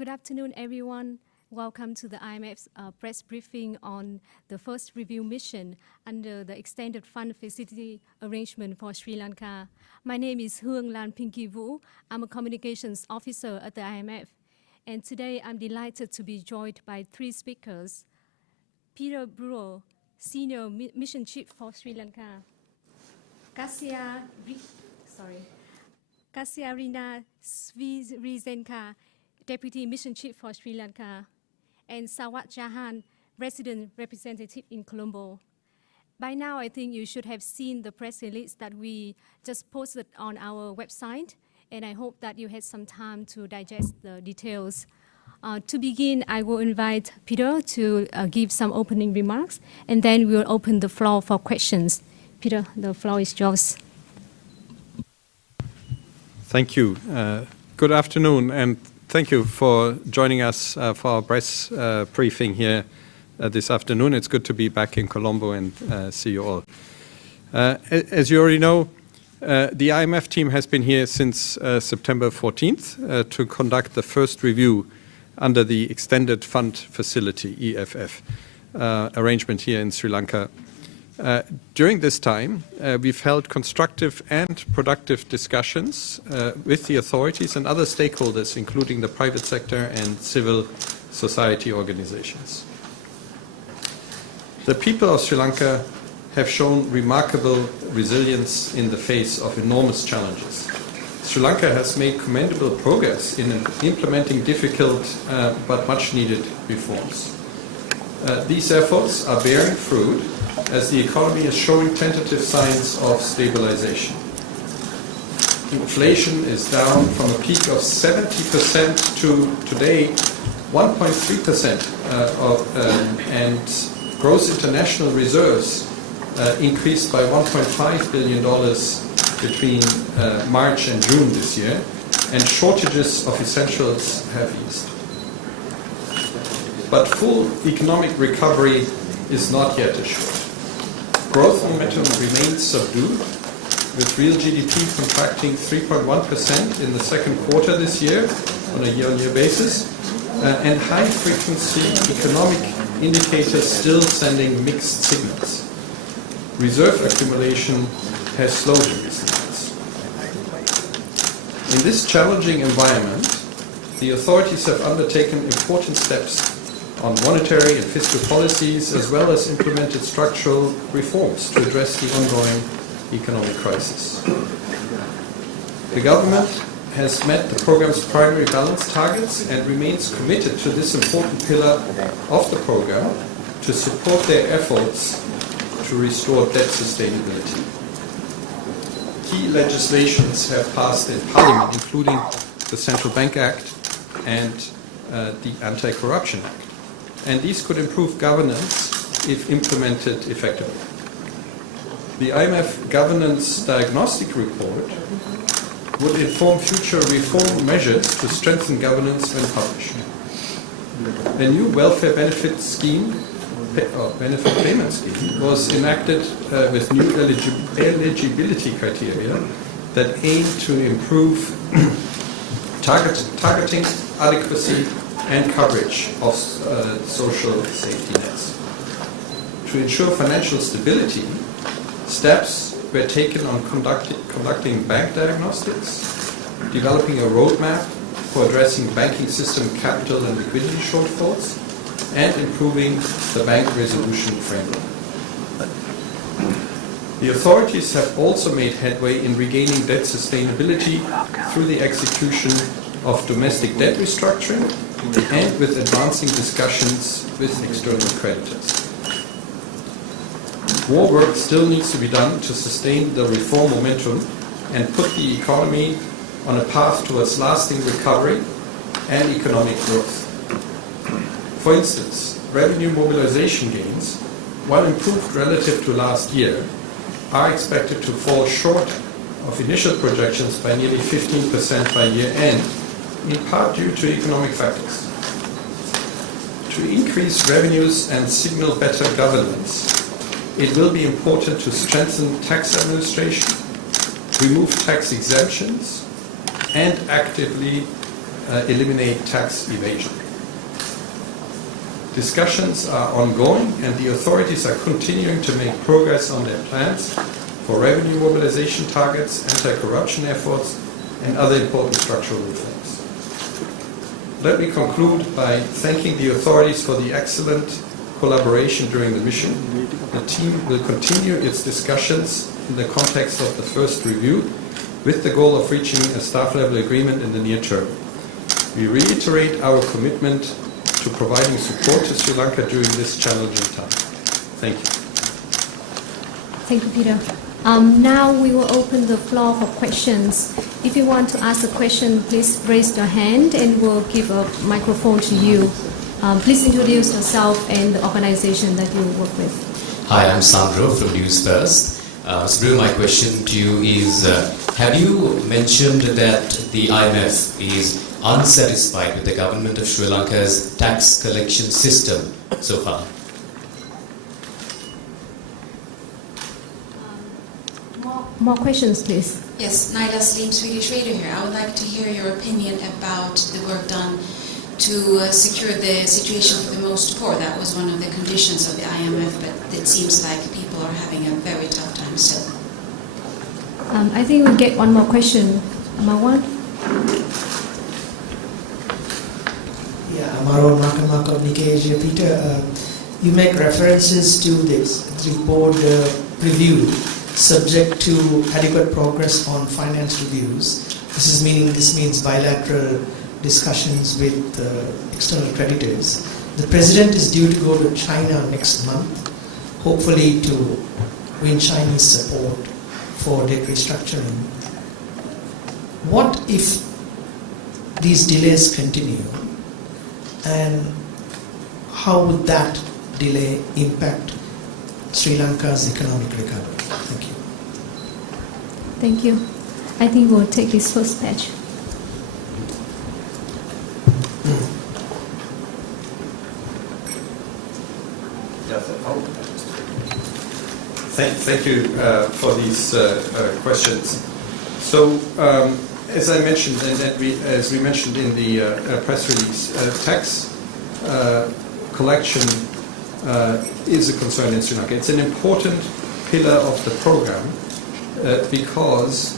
Good afternoon, everyone. Welcome to the IMF Press Briefing on the first review mission under the Extended Fund Facility Arrangement for Sri Lanka. My name is Hương Lan Pinky Vu. I'm a Communications Officer at the IMF. And today I'm delighted to be joined by three speakers. Peter Brewer, Senior Mission Chief for Sri Lanka. Kasyarina Srizenka, Deputy Mission Chief for Sri Lanka, and Sawat Jahan, Resident Representative in Colombo. By now, I think you should have seen the press release that we just posted on our website, and I hope that you had some time to digest the details. To begin, I will invite Peter to give some opening remarks, and then we'll open the floor for questions. Peter, the floor is yours. Thank you. Good afternoon, and thank you for joining us for our press briefing here this afternoon. It's good to be back in Colombo and see you all. As you already know, the IMF team has been here since September 14th to conduct the first review under the Extended Fund Facility, EFF, arrangement here in Sri Lanka. During this time, we've held constructive and productive discussions with the authorities and other stakeholders, including the private sector and civil society organizations. The people of Sri Lanka have shown remarkable resilience in the face of enormous challenges. Sri Lanka has made commendable progress in implementing difficult but much needed reforms. These efforts are bearing fruit as the economy is showing tentative signs of stabilization. Inflation is down from a peak of 70% to today 1.3%, and gross international reserves increased by $1.5 billion between March and June this year, and shortages of essentials have eased. But full economic recovery is not yet assured. Growth momentum remains subdued, with real GDP contracting 3.1% in the second quarter this year on a year-on-year basis, and high-frequency economic indicators still sending mixed signals. Reserve accumulation has slowed in recent months. In this challenging environment, the authorities have undertaken important steps on monetary and fiscal policies, as well as implemented structural reforms to address the ongoing economic crisis. The government has met the program's primary balance targets and remains committed to this important pillar of the program to support their efforts to restore debt sustainability. Key legislations have passed in Parliament, including the Central Bank Act and the Anti-Corruption Act. And these could improve governance if implemented effectively. The IMF Governance Diagnostic Report would inform future reform measures to strengthen governance when published. A new welfare benefit scheme, benefit payment scheme, was enacted with new eligibility criteria that aim to improve targeting, adequacy, and coverage of social safety nets. To ensure financial stability, steps were taken on conducting bank diagnostics, developing a roadmap for addressing banking system capital and liquidity shortfalls, and improving the bank resolution framework. The authorities have also made headway in regaining debt sustainability through the execution of domestic debt restructuring and with advancing discussions with external creditors. More work still needs to be done to sustain the reform momentum and put the economy on a path towards lasting recovery and economic growth. For instance, revenue mobilization gains, while improved relative to last year, are expected to fall short of initial projections by nearly 15% by year end, in part due to economic factors. To increase revenues and signal better governance, it will be important to strengthen tax administration, remove tax exemptions, and actively eliminate tax evasion. Discussions are ongoing, and the authorities are continuing to make progress on their plans for revenue mobilization targets, anti-corruption efforts, and other important structural reforms. Let me conclude by thanking the authorities for the excellent collaboration during the mission. The team will continue its discussions in the context of the first review, with the goal of reaching a staff-level agreement in the near term. We reiterate our commitment to providing support to Sri Lanka during this challenging time. Thank you. Thank you, Peter. Now we will open the floor for questions. If you want to ask a question, please raise your hand and we'll give a microphone to you. Please introduce yourself and the organization that you work with. Hi, I'm Sandro from News First. So my question to you is, have you mentioned that the IMF is unsatisfied with the government of Sri Lanka's tax collection system so far? More questions, please. Yes, Naila Slim, Swedish Radio here. I would like to hear your opinion about the work done to secure the situation for the most poor. That was one of the conditions of the IMF, but it seems like people are having a very tough time still. I think we'll get one more question. Marwan? Yeah, Marwan Makamako of Nikkei Asia. Peter, you make references to this report review subject to adequate progress on finance reviews. This means bilateral discussions with external creditors. The president is due to go to China next month, hopefully to win Chinese support for debt restructuring. What if these delays continue, and how would that delay impact Sri Lanka's economic recovery? Thank you. Thank you. I think we'll take this first batch. Thank you for these questions. So, as I mentioned, and as we mentioned in the press release, tax collection is a concern in Sri Lanka. It's an important pillar of the program because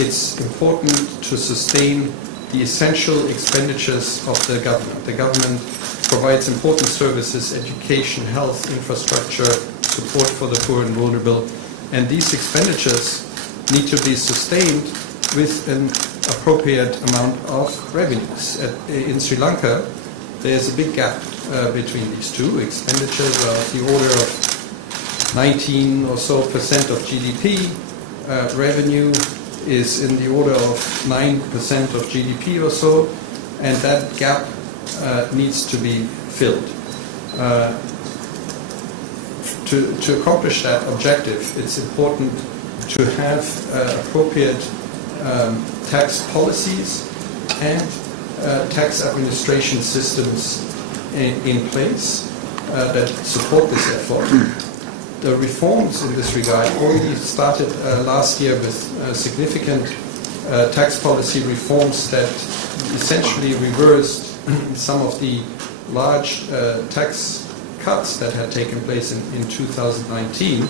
it's important to sustain the essential expenditures of the government. The government provides important services, education, health, infrastructure, support for the poor and vulnerable, and these expenditures need to be sustained with an appropriate amount of revenues. In Sri Lanka, there's a big gap between these two. Expenditures are of the order of 19% or so of GDP. Revenue is in the order of 9% of GDP or so, and that gap needs to be filled. To accomplish that objective, it's important to have appropriate tax policies and tax administration systems in place that support this effort. The reforms in this regard already started last year with significant tax policy reforms that essentially reversed some of the large tax cuts that had taken place in 2019.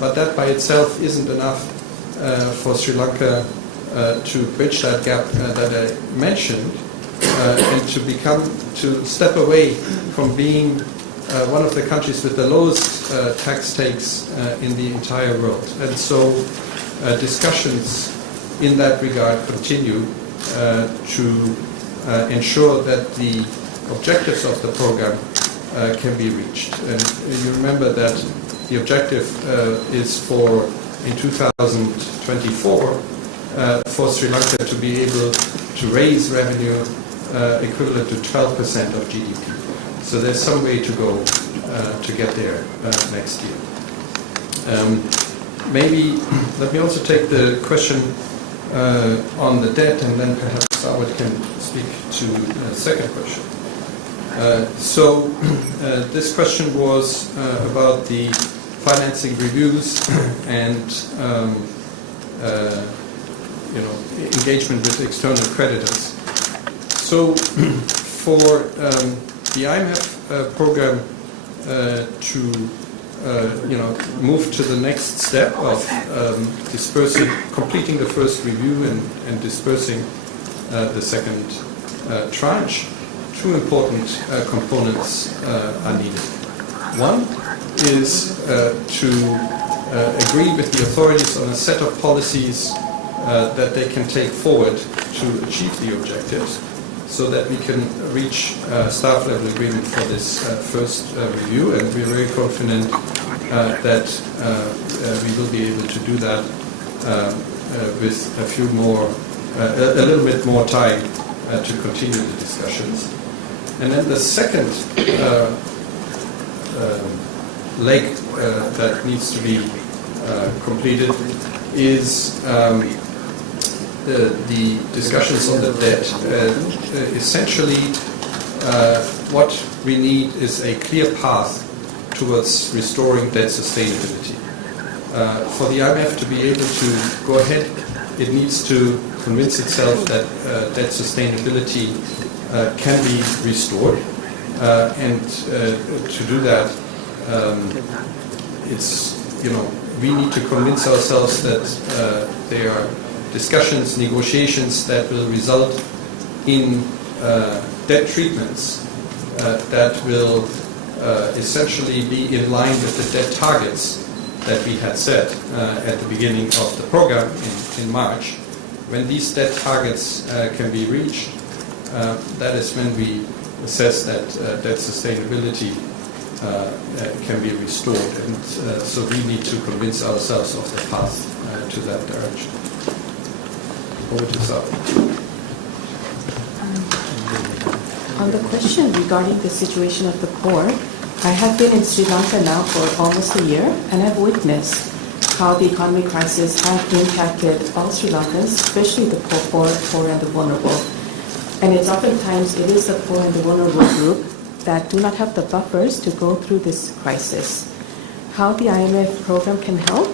But that by itself isn't enough for Sri Lanka to bridge that gap that I mentioned and to step away from being one of the countries with the lowest tax takes in the entire world. And so discussions in that regard continue to ensure that the objectives of the program can be reached. And you remember that the objective is for, in 2024, for Sri Lanka to be able to raise revenue equivalent to 12% of GDP. So there's some way to go to get there next year. Maybe let me also take the question on the debt, and then perhaps Sawat can speak to the second question. So this question was about the financing reviews and engagement with external creditors. So for the IMF program to move to the next step of completing the first review and dispersing the second tranche, two important components are needed. One is to agree with the authorities on a set of policies that they can take forward to achieve the objectives, so that we can reach staff level agreement for this first review, and we're very confident that we will be able to do that with a little bit more time to continue the discussions. And then the second leg that needs to be completed is the discussions on the debt. Essentially, what we need is a clear path towards restoring debt sustainability. For the IMF to be able to go ahead, it needs to convince itself that debt sustainability can be restored, and to do that, we need to convince ourselves that there are discussions, negotiations that will result in debt treatments that will essentially be in line with the debt targets that we had set at the beginning of the program in March. When these debt targets can be reached, that is when we assess that debt sustainability can be restored, and so we need to convince ourselves of the path to that direction. Over to Sal. On the question regarding the situation of the poor, I have been in Sri Lanka now for almost a year, and I've witnessed how the economic crisis has impacted all Sri Lankans, especially the poor and the vulnerable. And it is the poor and the vulnerable group that do not have the buffers to go through this crisis. How the IMF program can help?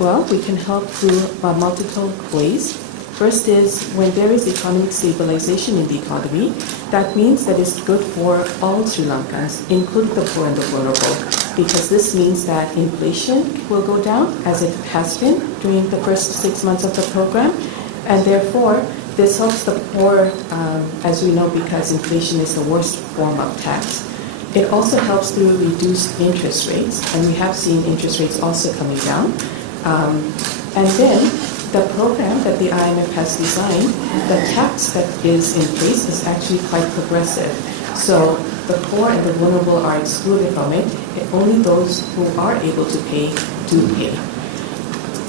Well, we can help through multiple ways. First is when there is economic stabilization in the economy, that means that it's good for all Sri Lankans, including the poor and the vulnerable, because this means that inflation will go down, as it has been during the first 6 months of the program, and therefore this helps the poor, as we know, because inflation is the worst form of tax. It also helps through reduced interest rates, and we have seen interest rates also coming down. And then the program that the IMF has designed, the tax that is in place is actually quite progressive. So the poor and the vulnerable are excluded from it. Only those who are able to pay do pay.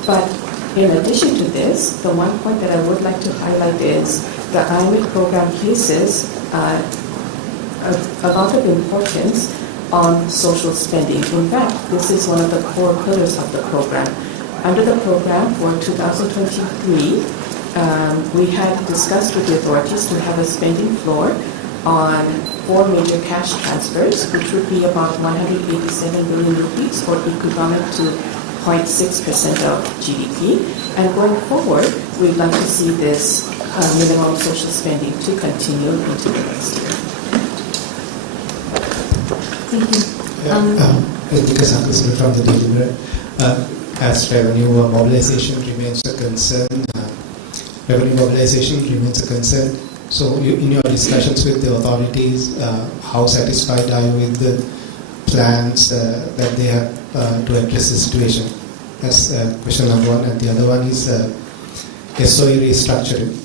But in addition to this, the one point that I would like to highlight is the IMF program places a lot of importance on social spending. In fact, this is one of the core pillars of the program. Under the program for 2023, we had discussed with the authorities to have a spending floor on 4 major cash transfers, which would be about 187 billion rupees, or equivalent to 0.6% of GDP. And going forward, we'd like to see this minimum social spending to continue into the next year. Thank you. From the Daily Mirror. As revenue mobilization remains a concern, So in your discussions with the authorities, how satisfied are you with the plans that they have to address the situation? That's question number one. And the other one is SOE restructuring.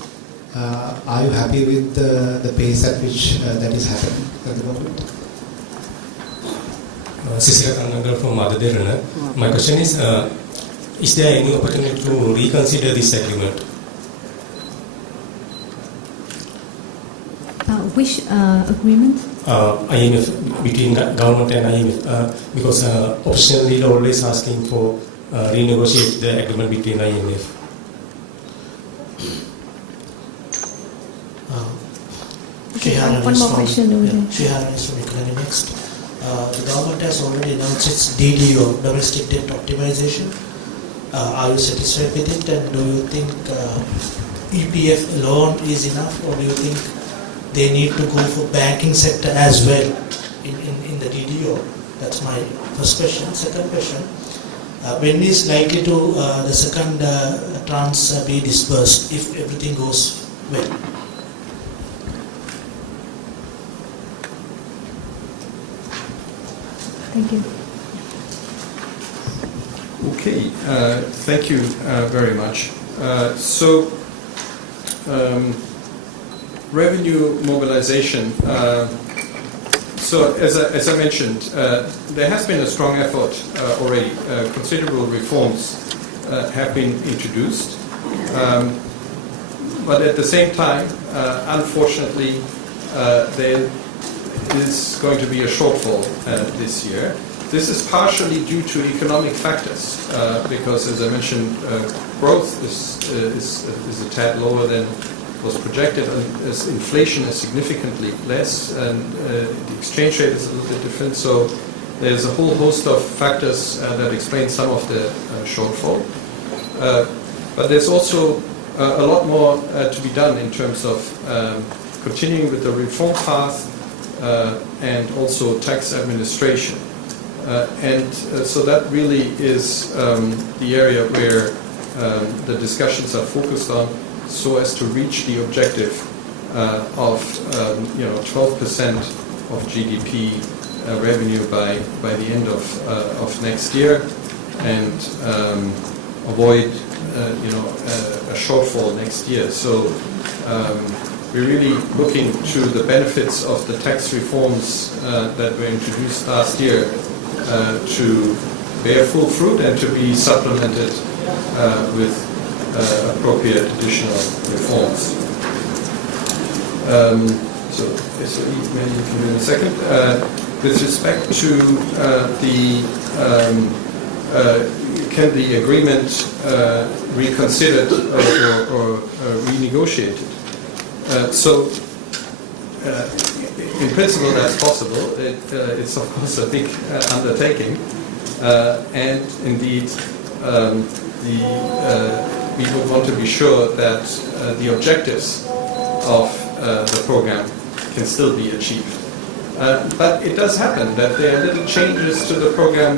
Are you happy with the pace at which that is happening at the moment? Sisira Kandangal from Madaderana. My question is there any opportunity to reconsider this agreement? Which agreement? IMF, between the government and IMF, because opposition leader always asking for renegotiate the agreement between IMF. One more question over there. Shiharan is from Economy Next. The government has already announced its DDO, domestic debt optimization. Are you satisfied with it, and do you think EPF alone is enough, or do you think they need to go for banking sector as well in the DDO? That's my first question. Second question, when is likely to the second tranche be disbursed if everything goes well? Thank you. Okay, thank you very much. Revenue mobilization. So as I mentioned, there has been a strong effort already. Considerable reforms have been introduced. But at the same time, unfortunately, there is going to be a shortfall this year. This is partially due to economic factors, because, as I mentioned, growth is a tad lower than was projected, and as inflation is significantly less, and the exchange rate is a little bit different. So there's a whole host of factors that explain some of the shortfall. But there's also a lot more to be done in terms of continuing with the reform path and also tax administration. So that really is the area where the discussions are focused on, so as to reach the objective of 12% of GDP revenue by the end of next year, and avoid a shortfall next year. So we're really looking to the benefits of the tax reforms that were introduced last year to bear full fruit and to be supplemented with appropriate additional reforms. So maybe you can do in a second. With respect to can the agreement reconsidered or renegotiated? In principle, that's possible. It's of course a big undertaking, and indeed, we would want to be sure that the objectives of the program can still be achieved. But it does happen that there are little changes to the program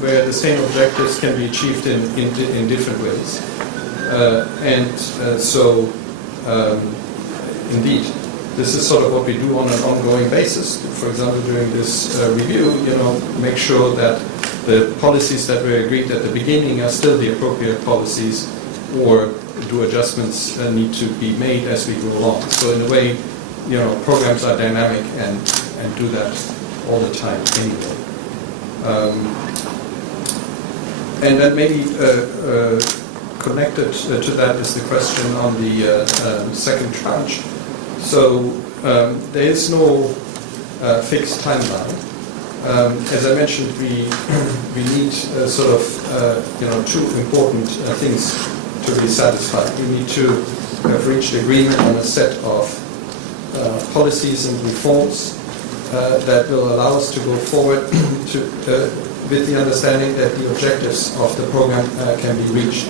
where the same objectives can be achieved in different ways. Indeed, this is sort of what we do on an ongoing basis. For example, during this review, make sure that the policies that were agreed at the beginning are still the appropriate policies, or do adjustments need to be made as we go along. So in a way, programs are dynamic and do that all the time anyway. And then maybe connected to that is the question on the second tranche. So there is no fixed timeline. As I mentioned, we need two important things to be satisfied. We need to have reached agreement on a set of policies and reforms that will allow us to go forward with the understanding that the objectives of the program can be reached.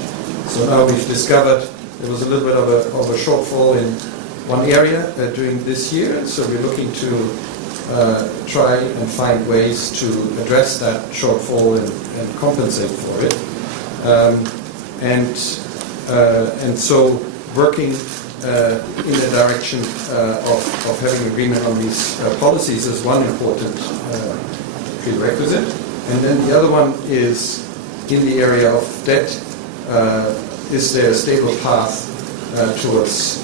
So now we've discovered there was a little bit of a shortfall in one area during this year, so we're looking to try and find ways to address that shortfall and compensate for it. And so working in the direction of having agreement on these policies is one important prerequisite. And then the other one is in the area of debt. Is there a stable path towards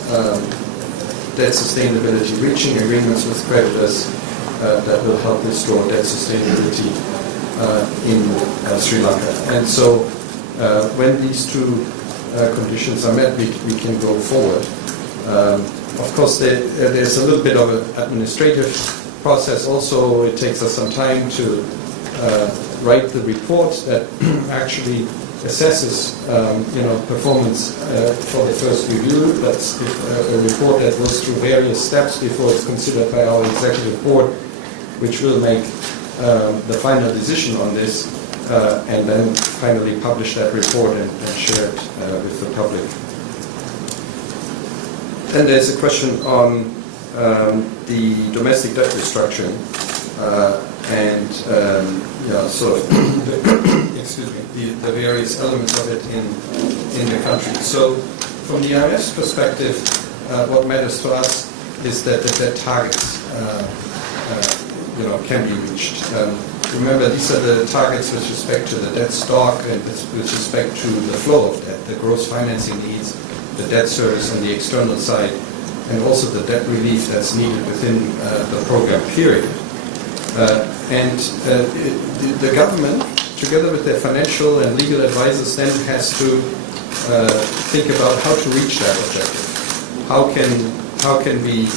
debt sustainability, reaching agreements with creditors that will help restore debt sustainability in Sri Lanka. And so when these two conditions are met, we can go forward. Of course, there's a little bit of an administrative process also. It takes us some time to write the report that actually assesses performance for the first review. That's a report that goes through various steps before it's considered by our executive board, which will make the final decision on this, and then finally publish that report and share it with the public. then there's a question on the domestic debt restructuring and sort of excuse me, the various elements of it in the country. So from the IMF's perspective, what matters to us is that the debt targets can be reached. Remember, these are the targets with respect to the debt stock and with respect to the flow of debt, the gross financing needs, the debt service on the external side, and also the debt relief that's needed within the program period. The government, together with their financial and legal advisors, then has to think about how to reach that objective. How can we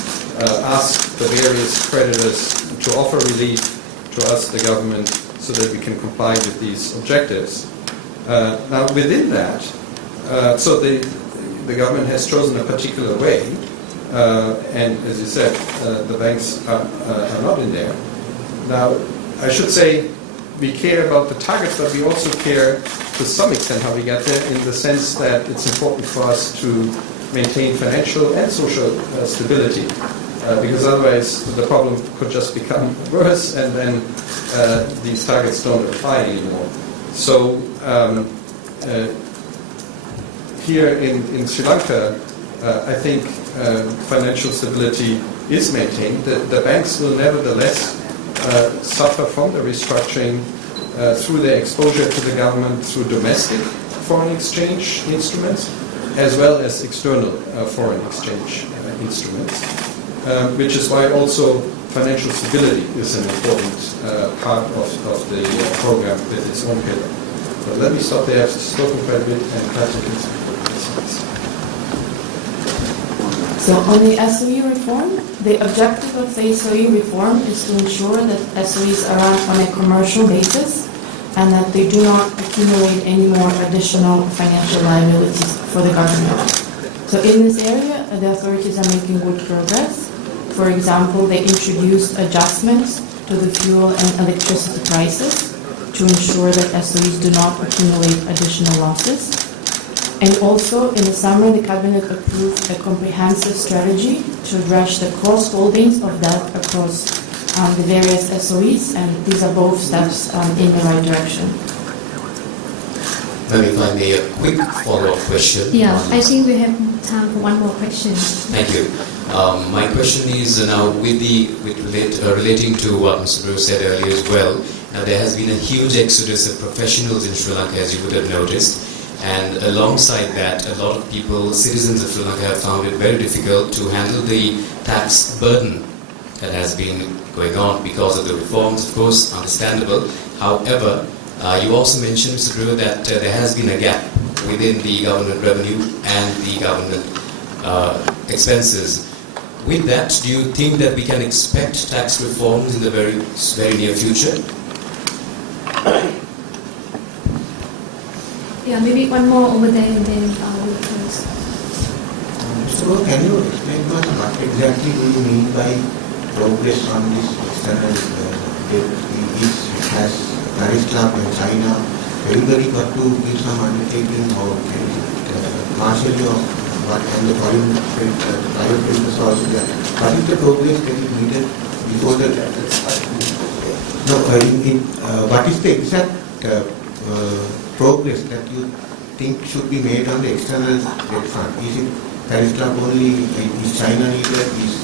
ask the various creditors to offer relief to us, the government, so that we can comply with these objectives. Now, within that, so the government has chosen a particular way, and as you said, the banks are not in there. Now, I should say we care about the targets, but we also care to some extent how we get there, in the sense that it's important for us to maintain financial and social stability. Because otherwise the problem could just become worse, and then these targets don't apply anymore. So here in Sri Lanka, I think financial stability is maintained. The banks will nevertheless suffer from the restructuring through their exposure to the government through domestic foreign exchange instruments, as well as external foreign exchange instruments. Which is why also financial stability is an important part of the program with its own pillar. But let me stop there. I've spoken quite a bit and try to answer your questions. So on the SOE reform, the objective of the SOE reform is to ensure that SOEs are run on a commercial basis and that they do not accumulate any more additional financial liabilities for the government. So in this area, the authorities are making good progress. For example, they introduced adjustments to the fuel and electricity prices to ensure that SOEs do not accumulate additional losses. And also, in the summer, the Cabinet approved a comprehensive strategy to address the cross-holdings of debt across the various SOEs, and these are both steps in the right direction. Maybe if I may, a quick follow-up question. Yeah, I think we have time for one more question. Thank you. My question is now relating to what Mr. Brew said earlier as well. Now, there has been a huge exodus of professionals in Sri Lanka, as you would have noticed, and alongside that, a lot of people, citizens of Sri Lanka, have found it very difficult to handle the tax burden that has been going on because of the reforms, of course, understandable. However, you also mentioned, Mr. Brew, that there has been a gap within the government revenue and the government expenses. With that, do you think that we can expect tax reforms in the very near future? Yeah, maybe one more over there and then we'll close. So can you explain what exactly do you mean by progress on this external debt? Has Paris Club and China, everybody got to give some undertaking or partially of what, and the foreign private business also there. What is the progress that is needed before the what is the exact progress that you think should be made on the external debt front? Is it Paris Club only? Is China needed? Is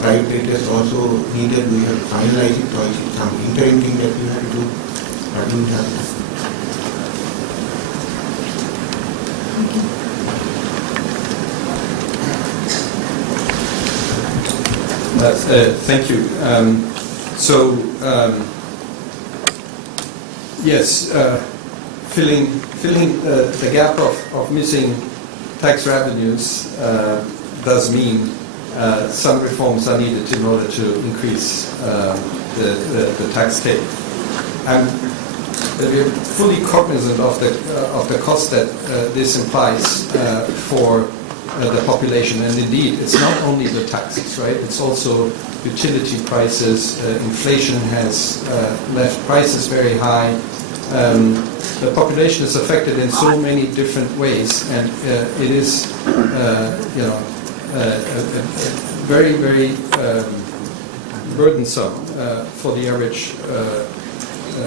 private creditors also needed? Do you have to finalize it, or is it some interim thing that you have to do? What do you have to do? Thank you. Yes, filling the gap of missing tax revenues does mean some reforms are needed in order to increase the tax take. We're fully cognizant of the cost that this implies for the population, and indeed, it's not only the taxes, right? It's also utility prices. Inflation has left prices very high. The population is affected in so many different ways, and it is, very, very burdensome for the average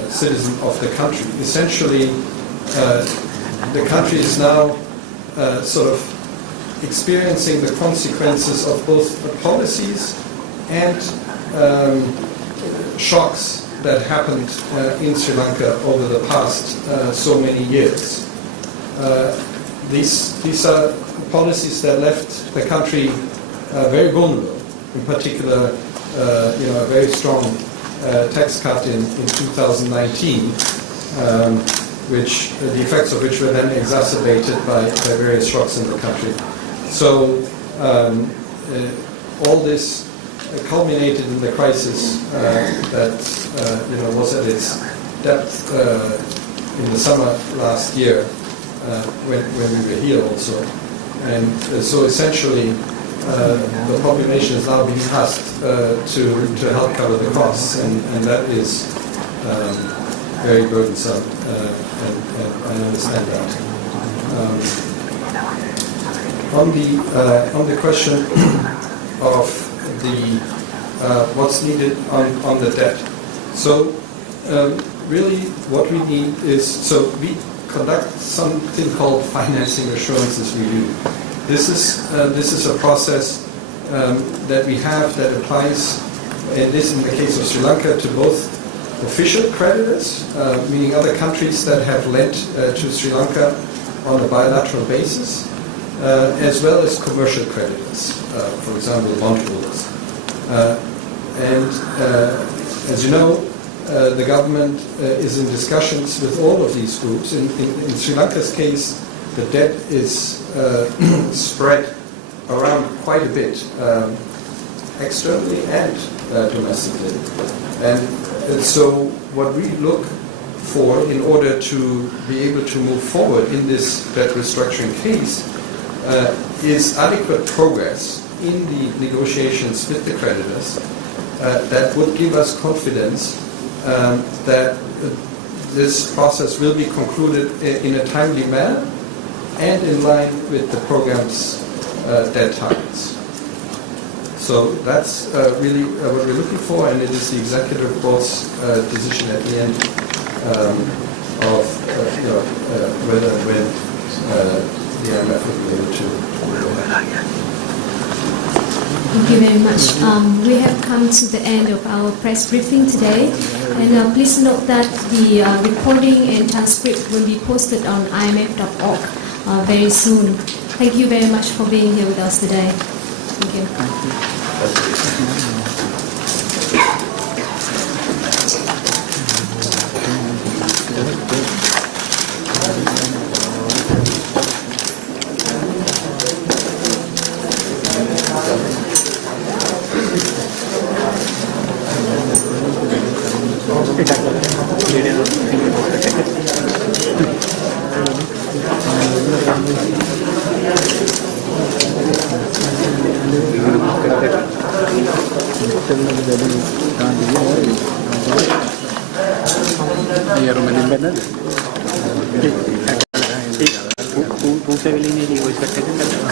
citizen of the country. Essentially, the country is now sort of experiencing the consequences of both the policies and shocks that happened in Sri Lanka over the past so many years. These are policies that left the country very vulnerable. In particular, a very strong tax cut in 2019, the effects of which were then exacerbated by various shocks in the country. So all this culminated in the crisis that was at its depth in the summer last year when we were here also. And so essentially the population is now being asked to help cover the costs, and that is very burdensome, and I understand that. On the question of what's needed on the debt. So really what we need is, so we conduct something called financing assurances review. This is a process that we have that applies, in the case of Sri Lanka, to both official creditors, meaning other countries that have lent to Sri Lanka on a bilateral basis, as well as commercial creditors, for example, bondholders. And as you know, the government is in discussions with all of these groups. In Sri Lanka's case, the debt is spread around quite a bit, externally and domestically. And so what we look for in order to be able to move forward in this debt restructuring case is adequate progress in the negotiations with the creditors that would give us confidence that this process will be concluded in a timely manner and in line with the program's debt targets. So that's really what we're looking for, and it is the executive board's decision at the end of whether and when the IMF will be able to. Thank you very much. We have come to the end of our press briefing today, and please note that the recording and transcript will be posted on imf.org very soon. Thank you very much for being here with us today. Thank you. Iya, rumah di mana?